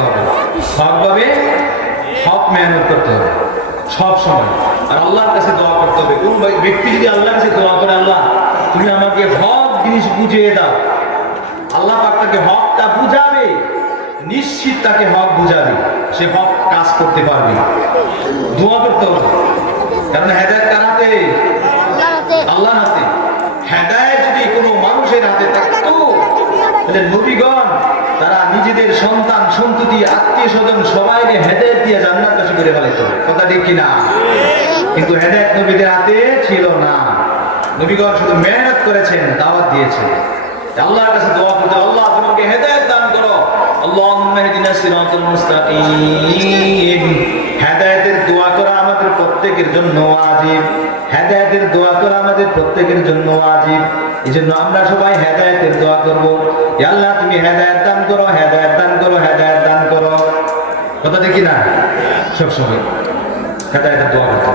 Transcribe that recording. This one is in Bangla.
হবে। হকভাবে হক মেহনত করতে হবে সব সময়। আর আল্লাহর কাছে দোয়া করতে হবে। কোন ব্যক্তি যদি আল্লাহর কাছে দোয়া করে আল্লাহ তুমি আমাকে হক জিনিস বুঝিয়ে দাও। আল্লাহ পাক তাকে হকটা বুঝাবে নিশ্চিত তাকে হক বুঝাবে। সে হক কাজ করতে পারবে। দোয়া করতে হবে। কারণ হেদায়ত কার হাতে। আল্লাহর হাতে। হেদায়ত যদি কোনো মানুষের হাতে থাকতো তাহলে নবীগণ, তারা নিজেদের সন্তান, সন্ততি, আত্মীয় স্বজন সবাইকে হেদায়ত দিয়ে জান্নাতবাসী করে ফেলাইতো। কথা ঠিক কিনা? কিন্তু হেদায়ত নবীদের হাতে ছিল না। নবীগণ শুধু মেহনত করেছেন, দাওয়াত দিয়েছেন। আল্লাহর কাছে দোয়া করতে, আল্লাহ তোমাকে হেদায়েত দান করো। হেদায়েতের দোয়া করা আমাদের প্রত্যেকের জন্য ওয়াজিব। হেদায়েতের দোয়া করা আমাদের প্রত্যেকের জন্য আজিব এই জন্য আমরা সবাই হেদায়তের দোয়া করব। আল্লাহ, তুমি হেদায়ত দান করো, হেদায়ত দান করো, হেদায়ত দান করো। কথা দেখি না সবসময় হেদায়তের দোয়া করতে।